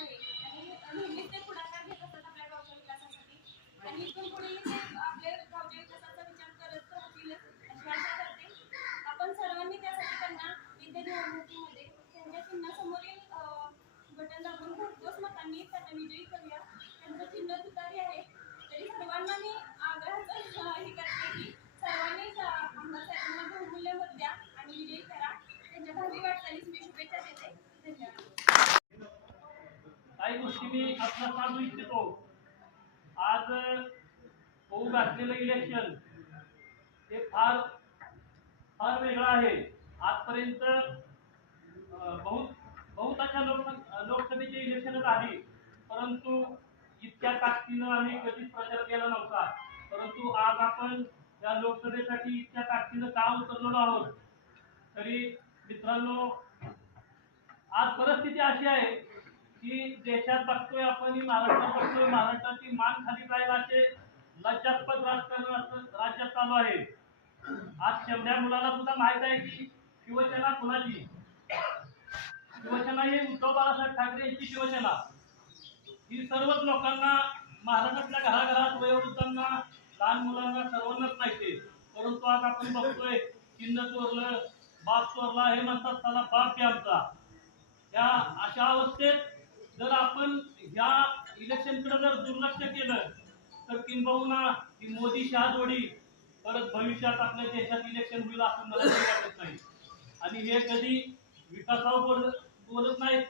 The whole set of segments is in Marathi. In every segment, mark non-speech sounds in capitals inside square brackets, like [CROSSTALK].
आहे आणि नेहमीच ते पुढाकार घेत असतात आपल्या गावच्या विकासासाठी आणि इथून पुढे आपल्या गावच्या विकासाचा विचार करत राहतीलच अशी आशा करते. आपण सर्वांनी त्यासाठी त्यांना येत्या निवडणुकीमध्ये त्यांच्या चिन्हासमोरील अ, बटन दाबून घरपोच मतांनी त्यांना विजयी करूया. त्यांचं चिन्ह तुतारी आहे. तरी सर्वांना मी आग्रहाचं हे करते की सर्वांनीच अ, आमदार साहेबांना बहुमूल्य मत द्या आणि विजयी करा. त्यांच्या भावी वाटचालीस मी शुभेच्छा देते. धन्यवाद. काही गोष्टी मी आपला सांगू इच्छितो. आज होऊ घातलेलं इलेक्शन हे फार फार वेगळं आहे. आजपर्यंत बहुत बहुतांच्या लोक लोकसभेचे इलेक्शनच आली परंतु इतक्या ताकदीनं आम्ही कधीच प्रचार केला नव्हता. परंतु आज आपण या लोकसभेसाठी इतक्या ताकदीनं का उतरलेलो आहोत. तरी मित्रांनो आज परिस्थिती अशी आहे की देशात बघतोय आपण ही महाराष्ट्रात बघतोय महाराष्ट्राची मान खाली जायला असे लज्जास्पद राजकारण राज्यात चालू आहे. आज शेवड्या मुलाला सुद्धा माहीत आहे की शिवसेना कुणाची? शिवसेना ही उद्धव बाळासाहेब ठाकरे यांची शिवसेना. ही सर्वच लोकांना महाराष्ट्रातल्या घराघरात वयोवृद्धांना लहान मुलांना सर्वांनाच माहिती परंतु आज आपण बघतोय चिन्ह चोरलं बाप चोरला हे म्हणतात त्याला बाप आहे आमचा. या अशा अवस्थेत जर आपण या इलेक्शनकडे जर दुर्लक्ष केलं तर किंबहुना ही मोदी शहा जोडी परत भविष्यात आपल्या देशात इलेक्शन होईल असं मला वाटत नाही. आणि हे कधी विकासावर बोल बोलत नाहीत.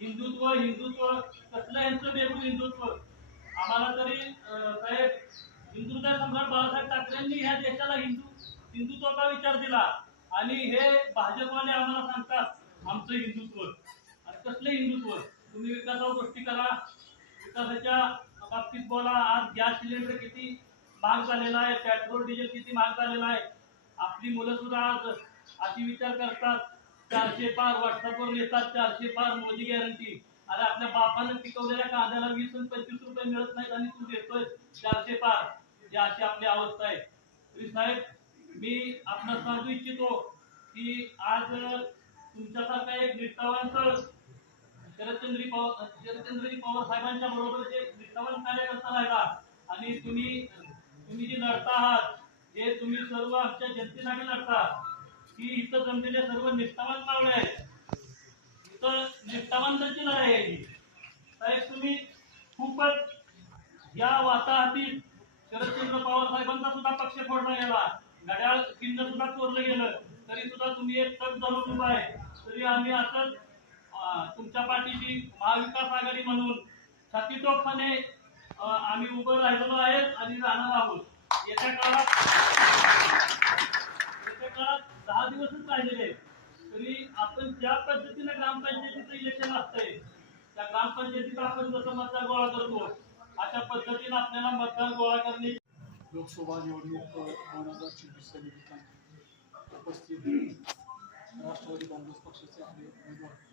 हिंदुत्व हिंदुत्व कसलं यांचं वेगळं हिंदुत्व? आम्हाला तरी साहेब हिंदुत्व सम्राट बाळासाहेब ठाकरेंनी ह्या देशाला हिंदू हिंदुत्वाचा विचार दिला. आणि हे भाजपवाले आम्हाला सांगतात आमचं हिंदुत्व. आणि कसलं हिंदुत्व? तुम्ही विकासावर गोष्टी करा. विकासाच्या बाबतीत बोला. आज गॅस सिलेंडर किती महाग झालेला आहे? पेट्रोल डिझेल किती महाग झालेला आहे? आपली मुलं सुद्धा आज अशी विचार करतात. चारशे पार व्हॉट्सअपवर येतात चारशे पार मोदी गॅरंटी अरे आपल्या बापानं पिकवलेल्या कांद्याला वीस आणि पंचवीस रुपये मिळत नाहीत आणि तू देतोय चारशे पार. ही अशी आपली अवस्था आहे. साहेब मी आपण सांगू इच्छितो की आज तुमच्यासारखा एक निष्ठावंत शरदचंद्री पवार शरदचंद्रजी पवार साहेबांच्या बरोबर जे निष्ठावंत कार्यकर्ता राहिला आणि तुम्ही तुम्ही जे लढता आहात हे तुम्ही सर्व आमच्या जनतेसाठी लढता. की इथं जमलेले सर्व निष्ठावान मावळे आहेत. इथं निष्ठावंतांची लढाई आहे ही. साहेब तुम्ही खूपच या वाताहतीत शरदचंद्र पवार साहेबांचा सुद्धा पक्ष फोडला गेला. घड्याळ चिन्ह सुद्धा चोरलं गेलं. तरी सुद्धा तुम्ही एक तग धरून उभा आहे. तरी आम्ही असंच तुमच्या पाठीशी महाविकास आघाडी म्हणून छातीटोपपणे आम्ही उभं राहिलेलो आहेत आणि राहणार आहोत. येत्या काळात येत्या काळात दहा दिवसच राहिलेले तरी आपण ज्या पद्धतीने ग्रामपंचायतीचं इलेक्शन असतंय त्या ग्रामपंचायतीत आपण जसं मतदार गोळा करतो अशा पद्धतीने आपल्याला मतदार गोळा करणे लोकसभा निवडणूक दोन हजार चोवीसच्या निमित्ताने उपस्थित राष्ट्रवादी काँग्रेस पक्षाचे आपले उमेदवार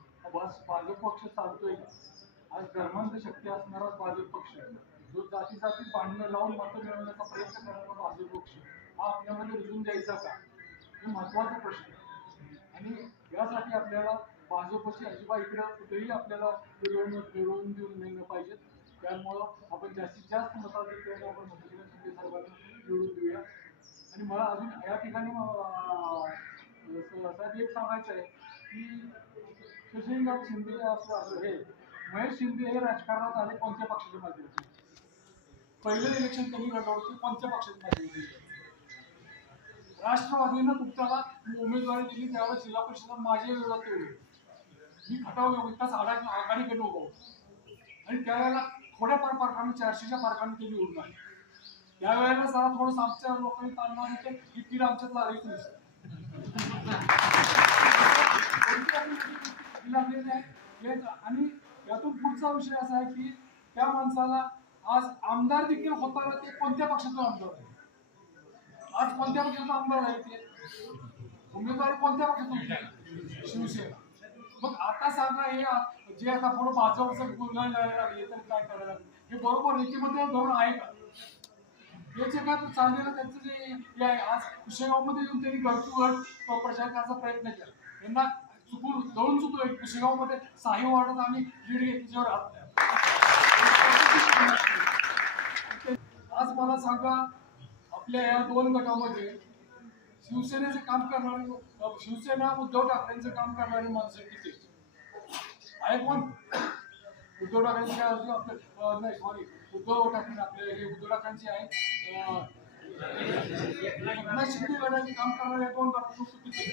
बस भाजप पक्ष चालतोय का? आज धर्मांत शक्ती असणारा भाजप पक्ष आहे. जो जाती जाती भांडणं लावून मतं मिळवण्याचा प्रयत्न करणारा भाजप पक्ष हा आपल्यामध्ये रुजून द्यायचा का? हे महत्त्वाचा प्रश्न आहे. आणि यासाठी आपल्याला भाजपची अजिबात इकडं कुठेही आपल्याला फिरवून मिळवून देऊन मिळणं पाहिजेत त्यामुळं आपण जास्तीत जास्त मताधिक्याने आपण मधुसूदन शिंदे साहेबांना निवडून देऊया. आणि मला अजून या ठिकाणी साहेब एक सांगायचं आहे की सुशीलराव शिंदे असं असं हे. महेश शिंदे हे राजकारणात आले कोणत्या पक्षाच्या माध्यमातून? पहिलं इलेक्शन त्यांनी लढवलं कोणत्या पक्षाच्या माध्यमातून? राष्ट्रवादीनं तुमच्याला उमेदवारी दिली त्यावेळेस जिल्हा परिषद माझ्या विरोधात ते मी खटाव विकास आघाडी आघाडीकडे उभा होतो. आणि त्यावेळेला थोड्याफार फरकाने चारशेच्या फरकाने ते निवडून आले. त्यावेळेला जरा थोडंसं आमच्या लोकांनी ताणणार होते की तीड आमच्यात लागायची नसते आहे. आणि यातून पुढचा विषय असा आहे की त्या माणसाला आज आमदार देखील होताना ते कोणत्या पक्षाचा आमदार आहे? आज कोणत्या पक्षाचा आमदार आहे ते? उमेदवार कोणत्या पक्षाचा शिवसेना. मग आता सांगा हे जे आता पुढे भाजपचं गुणगान गायला लागले तर काय करायला लागले? हे बरोबर नीतीमध्ये धोरण आहे का? याचे काय चाललेलं त्यांचं जे हे आहे. आज कुशेगावमध्ये येऊन त्यांनी गडतू घट प्रचार करायचा प्रयत्न केला. यांना चुकून दोन एक कुशेगावमध्ये साही वाढत आम्ही लीड घेतल्याच्यावर हात आज मला सांगा आपल्या या दोन गटामध्ये शिवसेनेचं काम करणारे शिवसेना उद्धव ठाकरेंचं काम करणारी माणसं किती आहे कोण? उद्धव ठाकरेंचे काय नाही सॉरी उद्धव ठाकरे आपले हे उद्धव ठाकरेंचे आहे. एकनाथ शिंदे गटाचे काम करणारे कोण? गटाचे किती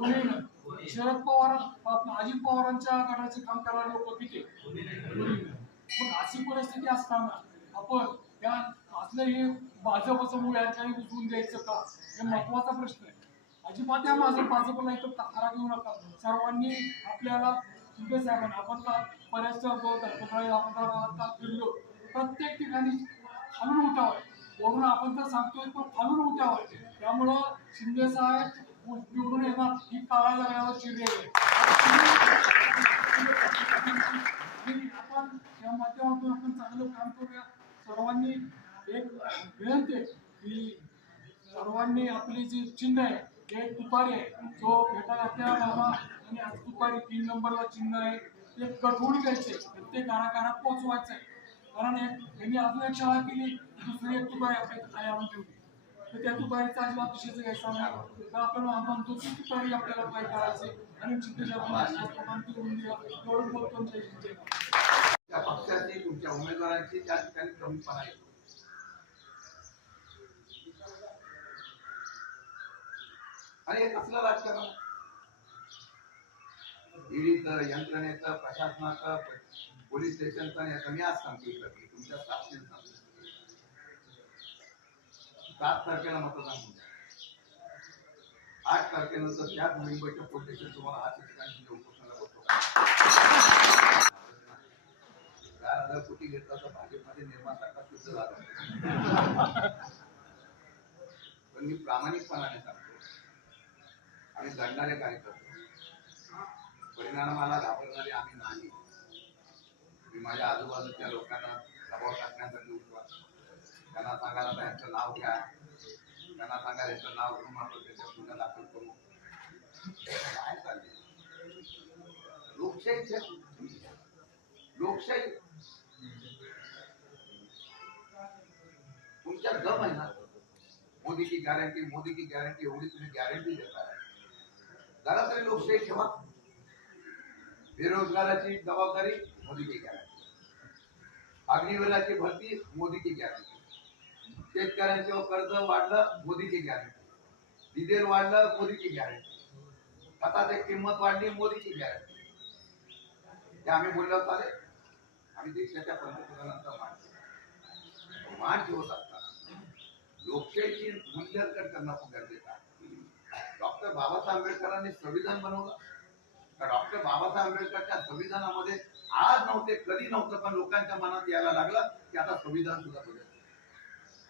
दोन्हीनं. शरद पवार अजित पवारांच्या गटाचे काम करणारे लोक किती मग अशी परिस्थिती असताना आपण या असलं हे भाजपचं मूळ या ठिकाणी उचलून द्यायचं का? हे महत्त्वाचा प्रश्न आहे. अजिबात या माझं भाजपला इथं तक्रार घेऊ नका. सर्वांनी आपल्याला शिंदे साहेबांना आपण का बऱ्याच जो आपण फिरलो. प्रत्येक ठिकाणी खालून उठावं. वरून आपण तर सांगतोय पण खालून उठावं. त्यामुळं शिंदे साहेब निवडून येणार ही काळा लागल्यावर चिरे आणि आपण या माध्यमातून आपण चांगलं काम करूया सर्वांनी एक विनंती आहे की सर्वांनी आपली जी चिन्ह आहे एक तुतारी आहे जो भेटा आपल्या आणि आज तुतारी तीन नंबरला चिन्ह आहे ते गठवून घ्यायचे प्रत्येक घराघरात पोचवायचं आहे कारण एक त्यांनी अजून एक शाळा केली दुसरी एक तुतारी आपल्या खाली आणून ठेवली तर त्या तुपारीचा अजिबात विषयच घ्यायचा नाही तर आपण म्हणतो ती तुपारी आपल्याला काय करायचे आणि चिंतेच्या एवढं बोलतो आणि त्या पक्षाची तुमच्या उमेदवारांची त्या ठिकाणी कमीपणा आहे. आणि हे कसलं राजकारण ईडीचं यंत्रणेचं प्रशासनाचं पोलीस स्टेशनचं आणि याचं मी आज सांगतो तुमच्या साक्षीने सांगतो सात तारखेला मतदान होतं आठ तारखेनंतर त्याच मुंबईच्या पोलीस स्टेशन तुम्हाला आठ ठिकाणी उपोषणाला बसतो चार हजार कोटी घेतला तर भाजपमध्ये निर्माण करता शुद्ध झाला. पण मी प्रामाणिकपणाने सांगतो आम्ही लढणारे कार्यकर्ते. परिणामाला घाबरणारे आम्ही नाही. मी माझ्या आजूबाजूच्या लोकांना दबाव टाकण्यासाठी उठवा त्यांना त्यांचं नाव नाव घेऊन त्याच्यावर गुन्हा दाखल करू काय चाललंय लोकशाही तुमच्या आहे ना मोदी की गॅरंटी मोदी की गॅरंटी एवढी तुम्ही गॅरंटी देता जरा तरी लोकशाही ठेवा बेरोजगाराची जबाबदारी मोदी की गॅरंटी भरती मोदी की गॅरंटी शेतकऱ्यांचं कर्ज वाढलं मोदीची गॅरंटी डिझेल वाढलं मोदीची गॅरंटी खताची किंमत वाढली मोदीची गॅरंटी ते आम्ही बोललो चालेल. आम्ही देशाच्या पंतप्रधानांचा मान ठेवतो. मान ठेवत असताना लोकशाहीची मूल्यांकन करणं खूप गरजेचं आहे. डॉक्टर बाबासाहेब आंबेडकरांनी संविधान बनवलं. तर डॉक्टर बाबासाहेब आंबेडकरच्या संविधानामध्ये आज नव्हते कधी नव्हतं पण लोकांच्या मनात यायला लागलं की आता संविधान सुद्धा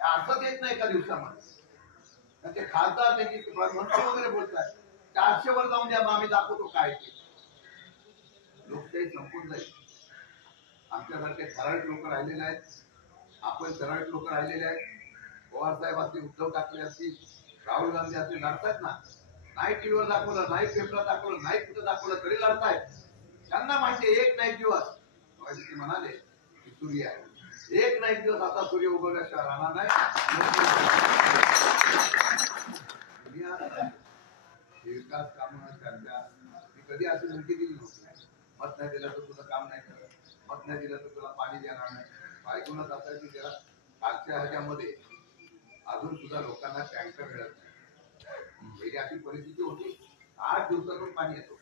बदल असंच येत नाही एका दिवसामध्ये. ते खासदार त्यांची वगैरे बोलतात चारशे वर जाऊन द्या मग आम्ही दाखवतो काय ते. लोकशाही संपून जाईल. आमच्यासारखे सरळ लोक राहिलेले आहेत. आपण सरळ लोक राहिलेले आहेत. पवारसाहेब असतील उद्धव ठाकरे असतील राहुल गांधी असतील लढतात ना. नाही टीव्हीवर दाखवलं नाही पेपरात दाखवलं नाही कुठं दाखवलं तरी लढतायत. त्यांना माहिती एक नाही दिवस. ते म्हणाले की सूर्य आहे. एक नाही एक दिवस आता सूर्य उगवल्याशिवाय राहणार नाही. विकास कामं चर्चा कधी अशी धमकी दिली नव्हती. मत नाही दिलं तर तुझं काम नाही करत. मत नाही दिलं तर तुला पाणी देणार नाही. ऐकूनच असं की त्याला कालच्या ह्याच्यामध्ये अजून सुद्धा लोकांना टँकर मिळत नाही. पहिली अशी परिस्थिती होती. आठ दिवसातून पाणी येतो.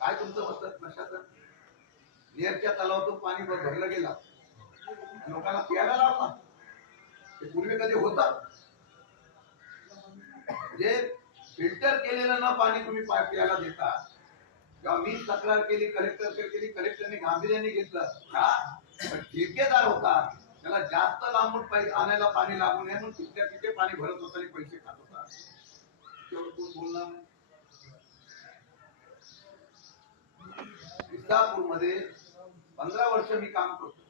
काय तुमचं मत प्रशासन? नेरच्या तलावातून पाणी भरलं गेलं. लोकांना प्यायला लावतात ते पूर्वी कधी होतं? म्हणजे फिल्टर केलेलं ना पाणी तुम्ही प्यायला देता किंवा मी तक्रार केली कलेक्टर केली कलेक्टरने गांभीर्याने घेतलं का ठेकेदार होता. त्याला जास्त लांबून पै- आणायला पाणी लागू नये म्हणून तिथे तिथे पाणी भरत होता आणि पैसे खात होता. कोण बोलणार नाही मध्ये पंधरा वर्ष मी काम करतो.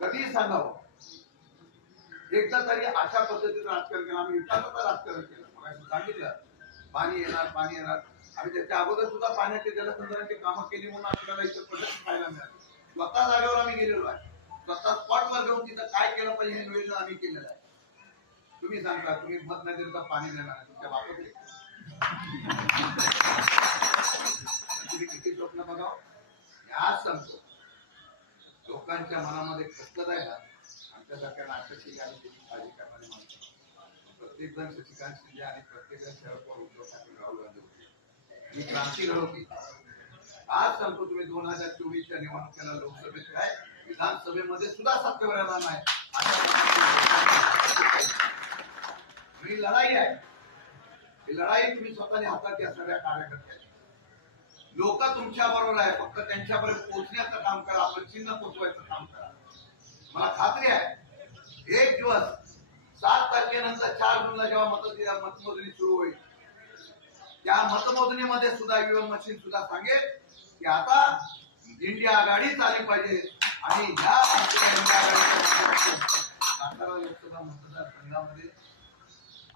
कधीही सांगावं. एकदा तरी अशा पद्धतीचं राजकारण केलं आम्ही विकासाचं राजकारण केलं. मग सांगितलं पाणी येणार पाणी येणार. आम्ही त्याच्या अगोदर सुद्धा पाण्याचे जलसंधारणाची कामं केली म्हणून आपल्याला इथं प्रदर्शन पाहायला मिळालं. स्वतः जागेवर आम्ही गेलेलो आहे. स्वतः स्पॉटवर जाऊन तिथं काय केलं पाहिजे हे नियोजन आम्ही केलेलं आहे. तुम्ही सांगता तुम्ही मत नाही दिलं तर पाणी देणार तुमच्या बापात तुम्ही किती स्वप्न बघाव? या सांगतो लोकांच्या मनामध्ये कसलं जायला आमच्यासारख्या नाटक आणि त्याची काळजी करणारी माणसं प्रत्येक जण शशिकांत शिंदे आणि प्रत्येक जण शरद पवार उद्धव ठाकरे राहुल गांधी होते. ही क्रांती घडवली. आज सांगतो तुम्ही दोन हजार चोवीसच्या निवडणुकीला लोकसभेत काय? विधानसभेमध्ये सुद्धा सत्तेवर येणार नाही ही लढाई आहे. ही लढाई तुम्ही स्वतःने हातात घ्या सगळ्या कार्यकर्त्यांनी. लोक तुमच्या बरोबर आहे. फक्त त्यांच्यापर्यंत पोहोचण्याचं काम करा. आपण चिन्ह पोचवायचं काम करा. मला खात्री आहे. एक दिवस सात तारखेनंतर चार जूनला जेव्हा मत मतमोजणी सुरू होईल त्या मतमोजणीमध्ये सुद्धा UM ईव्हीएम मशीन सुद्धा सांगेल की आता इंडिया आघाडी आली पाहिजे आणि या सातारा लोकसभा मतदारसंघामध्ये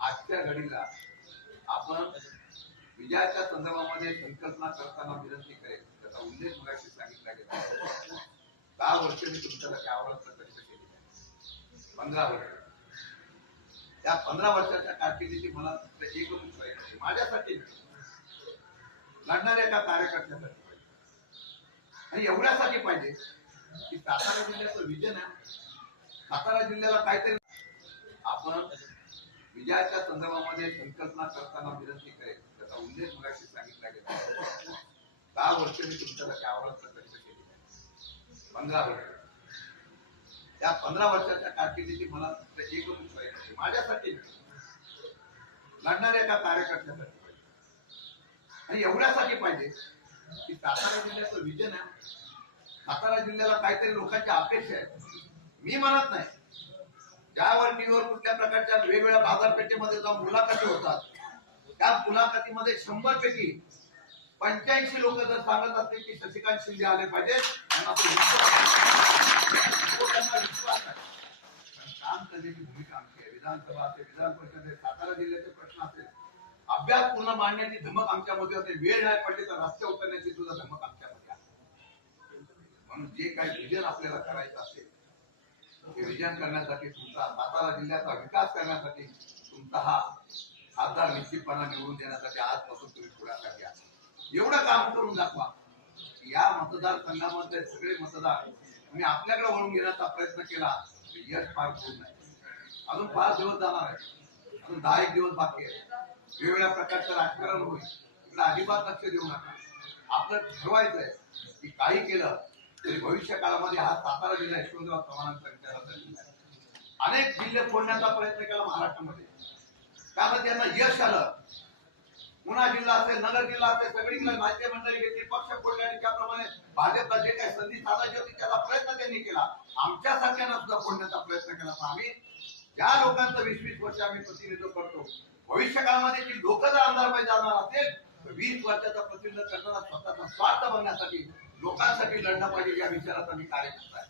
आजच्या घडीला आपण विजयाच्या संदर्भामध्ये संकल्पना करताना विनंती करेल त्याचा उल्लेख मगाशी सांगितला गेला. दहा वर्ष मी तुमच्याला त्यावर प्रकट केली पंधरा वर्ष. त्या पंधरा वर्षाच्या कारकिर्दीची मला फक्त एकच माझ्यासाठी लढणाऱ्या एका कार्यकर्त्यासाठी आणि एवढ्यासाठी पाहिजे की सातारा जिल्ह्याचं विजन आहे. सातारा जिल्ह्याला काहीतरी आपण विजयाच्या संदर्भामध्ये संकल्पना करताना विनंती करेल त्याचा उल्लेख मगाशी सांगितला गेला दहा वर्ष मी तुमच्या त्यावर प्रकट केली पंधरा वर्ष. त्या पंधरा वर्षाच्या कारकिर्दीची मला फक्त एकच उत्तर माझ्यासाठी लढणाऱ्या एका कार्यकर्त्यासाठी पाहिजे. आणि एवढ्यासाठी पाहिजे की सातारा जिल्ह्याचं विजन आहे. सातारा जिल्ह्याला काहीतरी लोकांच्या अपेक्षा आहेत. मी म्हणत नाही. ज्यावर टीव्हीवर कुठल्या प्रकारच्या वेगवेगळ्या बाजारपेठेमध्ये जाऊन मुलाखती होतात त्या मुलाखतीमध्ये शंभर पैकी पंच्याऐंशी लोक जर सांगत असतील की शशिकांत शिंदे आले पाहिजे त्यांना तो काम करण्याची भूमिका आमची आहे. विधानसभा असेल विधान परिषद सातारा जिल्ह्याचे प्रश्न असेल अभ्यास पूर्ण मांडण्याची धमक आमच्यामध्ये होते वेळ नाही पडली तर रस्ते उतरण्याची सुद्धा धमक आमच्यामध्ये आहे. म्हणून जे काही विजन आपल्याला करायचं असेल ते विजन करण्यासाठी तुमचा सातारा जिल्ह्याचा विकास करण्यासाठी तुमचा हा खासदार निश्चितपणा निवडून देण्यासाठी आजपासून तुम्ही पुढाकार घ्या. एवढं काम करून दाखवा. या मतदारसंघामध्ये सगळे मतदार तुम्ही आपल्याकडे वळून घेण्याचा प्रयत्न केला यश फार होऊन नाही. अजून पाच दिवस जाणार आहे. अजून दहा एक दिवस बाकी आहे. वेगवेगळ्या प्रकारचं राजकारण होईल. इकडे अजिबात लक्ष देऊ नका. आपलं ठरवायचं आहे की काही केलं तरी भविष्य काळामध्ये हा सातारा जिल्हा यशवंतराव चव्हाणांचा विचाराचा जिल्हा अनेक जिल्हे फोडण्याचा प्रयत्न केला महाराष्ट्रामध्ये. त्यामध्ये त्यांना यश आलं. पुणा जिल्हा असेल नगर जिल्हा असेल सगळीकडे नाट्य मंडळी घेतली पक्ष फोडले आणि त्याप्रमाणे भाजपला जे काही संधी साधायची होती त्याचा प्रयत्न त्यांनी केला. आमच्यासारख्यांना सुद्धा फोडण्याचा प्रयत्न केला. पण आम्ही ज्या लोकांचं वीस वीस वर्ष आम्ही प्रतिनिधित्व करतो भविष्य काळामध्ये जी लोक जर आमदार पाहिजे जाणार असेल तर वीस वर्षाचा प्रतिनिधित्व करताना स्वतःचा स्वार्थ बघण्यासाठी लोकांसाठी लढणं पाहिजे या विचाराचा मी कार्यकर्ता आहे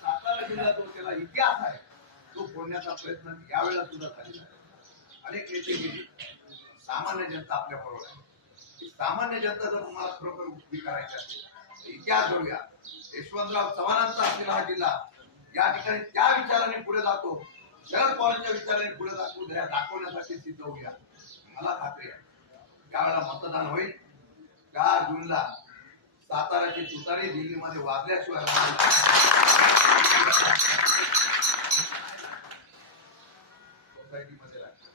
सातारा जिल्हा त्याला इतिहास आहे. तो फोडण्याचा प्रयत्न यावेळेला सुद्धा झालेला अनेक नेते गेले. सामान्य जनता आपल्या बरोबर आहे. सामान्य जनता जर तुम्हाला खरोखर उभी करायची असेल तर इतिहास घडूया यशवंतराव चव्हाणांचा असलेला हा जिल्हा या ठिकाणी त्या विचाराने पुढे जातो. शरद पवारांच्या विचाराने पुढे जातो. दाखवण्यासाठी सिद्ध होऊया. मला खात्री आहे. त्यावेळेला मतदान होईल. चार जूनला साताराची तुतारी दिल्लीमध्ये वाजल्याशिवाय सोसायटीमध्ये लागते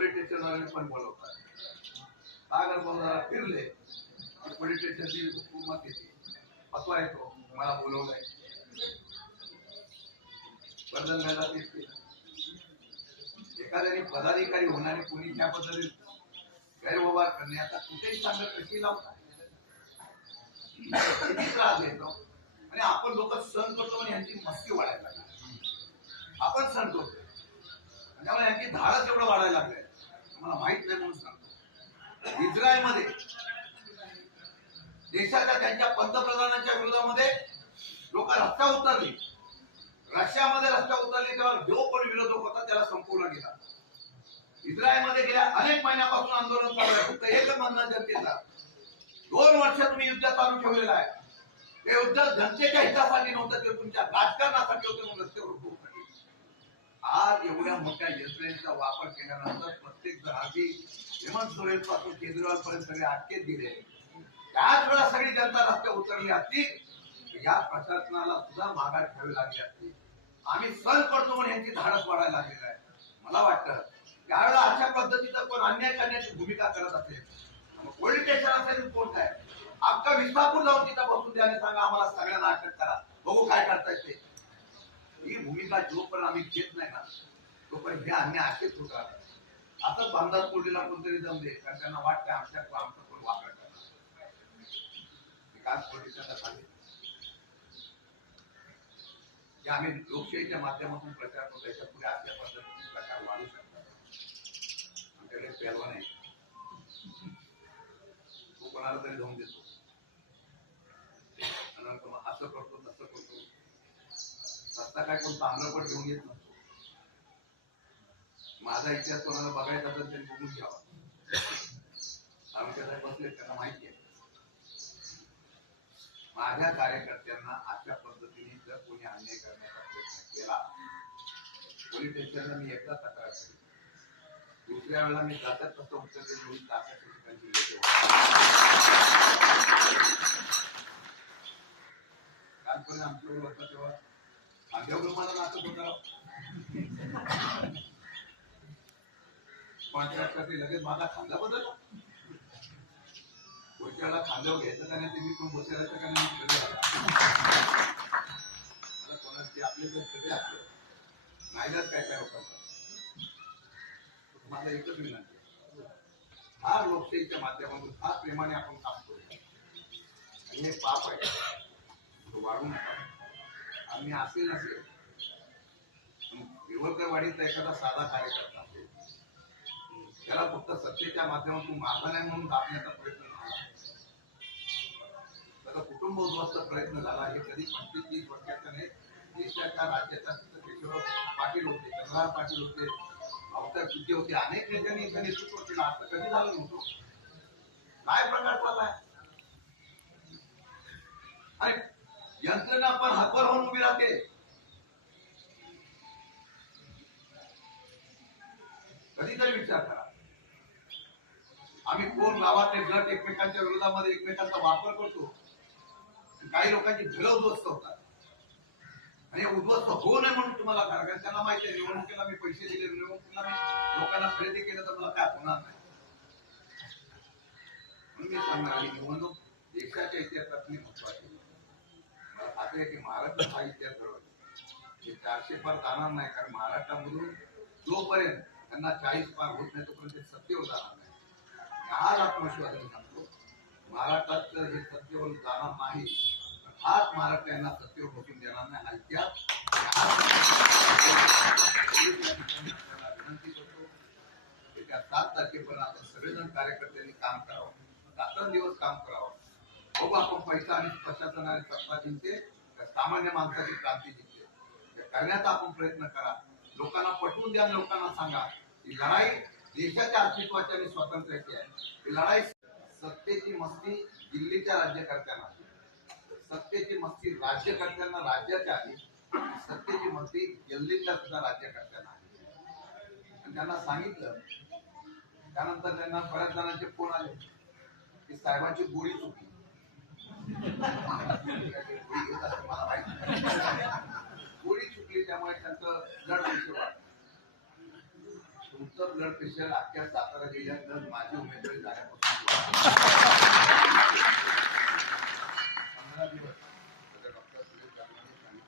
पोलीस स्टेशनवाले पण बोलवतात सागर जरा फिरले की पोलीस स्टेशनची हुकूमत येते फतवा येतो मला बोलवलंय. बदलण्याला तेच एखाद्याने पदाधिकारी होणारे कोणी त्या पद्धतीने गैरव्यवहार करण्याचा कुठेही सांगत कशी लावतात? त्रास देतो आणि आपण लोक सण करतो आणि यांची मस्ती वाढायला लागली. आपण सण करतो त्यामुळे यांची धाडस एवढं वाढायला लागलंय. मला माहीत नाही म्हणून सांगतो. इस्रायलमध्ये देशाच्या त्यांच्या पंतप्रधानांच्या विरोधामध्ये लोक रस्ता उतरली. रशियामध्ये रस्ता उतरली तेव्हा जो कोणी विरोधक होता त्याला संपवला गेला इस्रायलमध्ये गेल्या अनेक महिन्यापासून आंदोलन चालू आहे. फक्त एक म्हणणं जनतेचा. दोन वर्ष तुम्ही युद्ध चालू ठेवलेलं आहे. हे युद्ध जनतेच्या हितासाठी नव्हतं ते तुमच्या राजकारणासाठी होते म्हणून रस्त्यावर उभं आज एवढ्या मोठ्या यंत्रणेचा वापर केल्यानंतर प्रत्येक जण हेमंत सोरेन पासून केजरीवाल पर्यंत सगळे अटकेत गेले त्याच वेळा सगळी जनता रस्त्यावर उतरली असती या प्रशासनाला सुद्धा माघार घ्यावी लागली असती. आम्ही सण करतो म्हणून यांची धाडस वाढायला लागलेलं आहे. मला वाटतं त्यावेळेला अशा पद्धतीचा कोण अन्याय करण्याची भूमिका करत असेल पोलीस स्टेशन असेल कोण काय अख्खा विसापूर जाऊन तिथं बसून द्या आणि सांगा आम्हाला सगळ्यांना अटक करा. बघू काय करतायत ते. ही भूमिका जोपर्यंत आम्ही घेत नाही ना तोपर्यंत हे आम्ही असेच होत राहतात बांधार कोटीला कोणतरी जमले कारण त्यांना वाटतं आमच्या आमचं कोण वापर विकास कोटीच्या सांगितलं आम्ही लोकशाहीच्या माध्यमातून प्रचार करतो त्याच्या पुढे आपल्या पद्धतीचे प्रकार वाढू शकतात. आमच्याकडे पेलवा नाही तो कोणाला तरी जाऊन देतो आणि नंतर मग असं करतो तसं करतो रस्ता काय कोण चांगलं पण घेऊन येत नाही. माझा इतिहास कोणाला बघायचा असेल त्यांनी बघून घ्यावा. आम्ही बसले त्यांना माहिती आहे. माझ्या कार्यकर्त्यांना अशा पद्धतीने जर कोणी अन्याय करण्याचा प्रयत्न केला पोलीस स्टेशनला मी एकदा तक्रार केली. दुसऱ्या वेळेला मी जातात तसं उत्तर देऊन घेऊन ठिकाणी गेले कालपर्यंत आमच्यावर होता तेव्हा खांद्यावर मला नाचत होता लगेच माझा खांदा बदलला? पुढच्या खांद्यावर घ्यायचं का नाही ते मी पण बसायचं का नाही मला आपले तर सगळे नाहीलाच काय काय लोकांचा माझा एकच विनंती फार लोकशाहीच्या माध्यमातून फार प्रेमाने आपण काम करू आणि हे पाप आहे. वाढू नका. आम्ही असेल नसेल विवर्तवाडीचा एखादा साधा कार्यकर्ता असेल त्याला फक्त सत्तेच्या माध्यमातून माझा नाही म्हणून दाखण्याचा प्रयत्न झाला. त्याचा कुटुंब उद्ध्वस्त प्रयत्न झाला. हे कधी पंचवीस तीस वर्षाचा नाही देशाच्या राज्याच्या पाटील होते चंद्रहार पाटील होते अवतार किती होते अनेक नेत्यांनी इथं नेतृत्व केलं. असं कधी झालं नव्हतं? काय प्रकार चाललाय? आणि यंत्रणा पण हातभर होऊन उभी राहते. कधीतरी विचार करा. आम्ही कोण गावातले गट एकमेकांच्या विरोधामध्ये एकमेकांचा वापर करतो. काही लोकांची घरं उद्ध्वस्त होतात. आणि उद्ध्वस्त होऊ नये म्हणून तुम्हाला कारण त्यांना माहिती आहे निवडणुकीला मी पैसे दिले निवडणुकीला मी लोकांना खरेदी केलं तर मला काय होणार नाही. म्हणून मी सांगणार आणि निवडणूक देशाच्या इतिहासातली महत्वाची टाकले की महाराष्ट्र हा इतिहास घडवतो चारशे पार जाणार नाही कारण महाराष्ट्रामधून जोपर्यंत त्यांना चाळीस पार होत नाही तोपर्यंत ते सत्तेवर जाणार नाही. आज आत्मविश्वासाने सांगतो महाराष्ट्रात जर हे सत्तेवर जाणार नाही हाच महाराष्ट्र यांना सत्तेवर बसून देणार नाही हा इतिहास. विनंती करतो येत्या सात तारखेपर्यंत आपण सगळेजण कार्यकर्त्यांनी काम करावं दिवस काम करावं. हो बघू आपण पैसा आणि प्रशासन आणि सत्ता जिंकते सामान्य माणसाची क्रांती जिंकते. करण्याचा आपण प्रयत्न करा. लोकांना पटवून द्या लोकांना सांगा ही लढाई देशाच्या अस्तित्वाची आणि स्वातंत्र्याची आहे. ही लढाई सत्तेची मस्ती दिल्लीच्या राज्यकर्त्यांना सत्तेची मस्ती राज्यकर्त्यांना राज्याच्या आली सत्तेची मस्ती दिल्लीच्या सुद्धा राज्यकर्त्यांना आली त्यांना सांगितलं त्यानंतर त्यांना बऱ्याच जणांचे फोन आले की साहेबांची गोळी चुकली. [LAUGHS] गोळी घेत चुकली त्यामुळे त्यांचं ब्लड प्रेशर वाढलं. तुमचं ब्लड प्रेशर अख्ख्या सातारा जिल्ह्यात माझी उमेदवारी झाल्यापासून पंधरा दिवस. डॉक्टर सुरेश सांगितलं.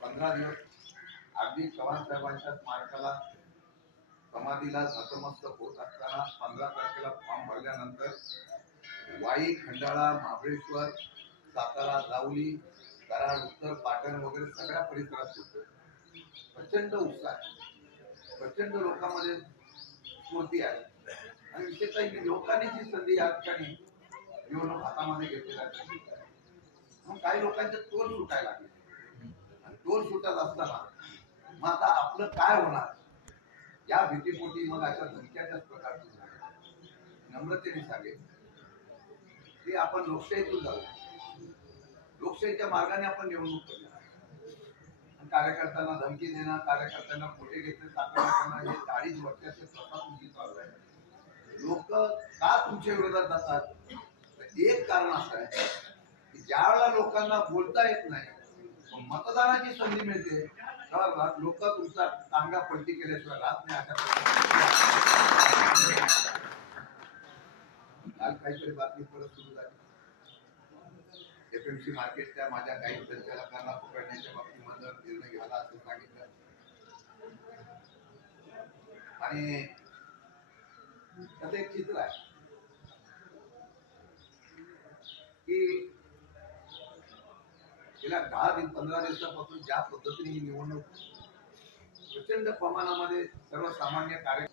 पंधरा दिवस. अगदी चव्हाण साहेबांच्या स्मारकाला समाधीला नतमस्तक होत असताना पंधरा तारखेला फॉर्म भरल्यानंतर वाई खंडाळा महाबळेश्वर सातारा जावली कराड उत्तर पाटण वगैरे सगळ्या परिसरात होतो. प्रचंड उत्साह प्रचंड लोकांमध्ये स्फूर्ती आहे. आणि विशेषतः लोकांनी जी संधी या ठिकाणी निवडणूक हातामध्ये घेतलेला मग काही लोकांचे तोल सुटायला लागले. आणि तोल सुटत असताना मग आता आपलं काय होणार? या भीतीपोटी मग अशा धमक्याच्याच प्रकारचे नम्रतेने सांगेल की आपण लोकशाहीतून जाऊ लोकशाहीच्या मार्गाने आपण निवडणूक करणार कार्यकर्त्यांना धमकी देणं कार्यकर्त्यांना खोटे घेतले टाकणं हे चाळीस वर्षाचे प्रथा तुमची चालू आहे. लोक का तुमच्या विरोधात जातात? एक कारण असं आहे की ज्या वेळेला लोकांना बोलता येत नाही मतदानाची संधी मिळते. लोक तुमचा चांगला पलटी केल्याशिवाय राहत नाही अशा काहीतरी बातमी परत सुरू झाली. एफएमसी मार्केटच्या माझ्या काही संचालकांना पकडण्याच्या बाबतीमध्ये निर्णय घ्यायला असं सांगितलं. आणि त्याचं एक चित्र आहे. की गेल्या दहा दिन पंधरा दिवसापासून ज्या पद्धतीने ही निवडणूक प्रचंड प्रमाणामध्ये सर्वसामान्य कार्य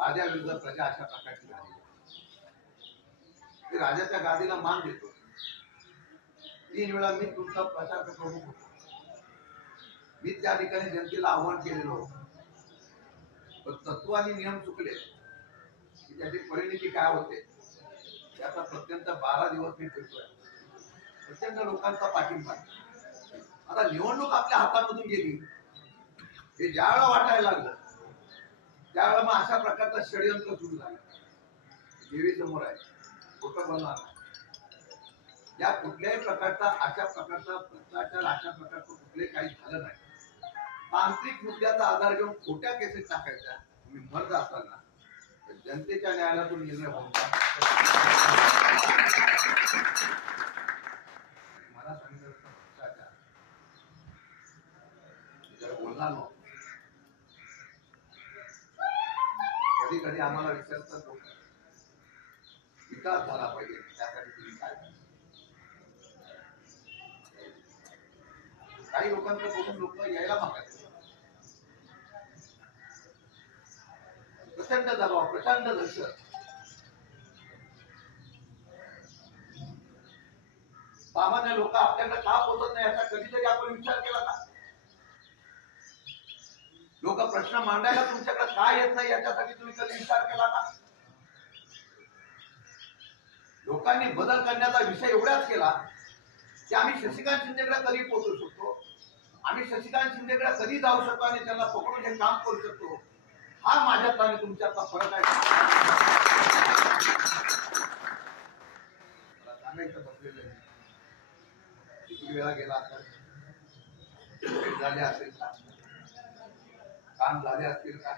राजा विरुद्ध प्रजा अशा प्रकारची झाली. ते राजाच्या गादीला मान देतो. तीन वेळा मी तुमचा प्रचार प्रमुख होतो मी त्या ठिकाणी जनतेला आव्हान केलेलं होतं. पण तत्व आणि नियम चुकले. की त्याची परिणिती काय होते त्याचा आता प्रत्यंत बारा दिवस मी फिरतोय. प्रचंड लोकांचा पाठिंबा. आता निवडणूक आपल्या हातामधून गेली. हे ज्यावेळा वाटायला लागलं त्यावेळेला मग अशा प्रकारचं षडयंत्र सुरू झालं. देवी समोर आहे. खोटं बोलणार या कुठल्याही प्रकारचा अशा प्रकारचा भ्रष्टाचार अशा प्रकारचं कुठलंही काही झालं नाही. तांत्रिक मुद्द्याचा आधार घेऊन खोट्या केसेस टाकायच्या तुम्ही मर्द असताना जनतेच्या न्यायालयातून निर्णय होऊन मला सांगितलं भ्रष्टाचार. जर बोलणार नव्हतं. कधी कधी आम्हाला विचारतात विकास झाला पाहिजे त्यासाठी तुम्ही काय करता? काही लोकांचं बघून लोक यायला मागत प्रचंड दबाव प्रचंड दहशत. सामान्य लोक आपल्याकडे का पोचत नाही याचा कधीतरी आपण विचार केला का लोक प्रश्न मांडायला तुमच्याकडे का येत नाही याच्यासाठी तुम्ही कधी विचार केला का लोकांनी बदल करण्याचा विषय एवढाच केला की आम्ही शशिकांत शिंदेकडे कधी पोहोचू शकतो? आम्ही शशिकांत शिंदेकडे कधी जाऊ शकतो आणि त्यांना पकडून हे काम करू शकतो? हा माझ्यात आणि तुमच्यातला फरक आहे. मला सांगायचं बसलेलं किती वेळा गेला असेल? झाले असेल का? काम झाले असतील का?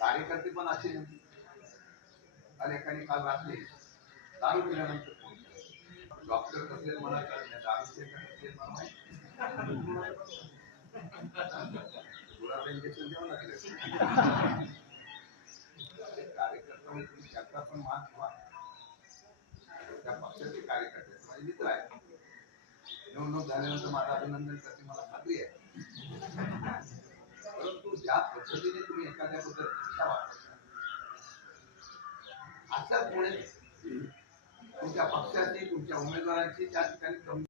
कार्यकर्ते पण असे अनेकांनी काल एकाने काल रात्री दारू दिल्यानंतर डॉक्टर कसे मला करण्यात दारू पिल्यानंतर गुलाब इंजेक्शन द्यावं लागेल कार्यकर्ता म्हणजे तुम्ही त्याचा पण मान ठेवा. त्या पक्षाचे कार्यकर्ते माझे मित्र आहेत. निवडणूक झाल्यानंतर माझं अभिनंदन करते मला खात्री आहे. परंतु ज्या पद्धतीने तुम्ही एखाद्याबद्दल इच्छा वाटता अशाच मुळे तुमच्या पक्षाची तुमच्या उमेदवारांची त्या ठिकाणी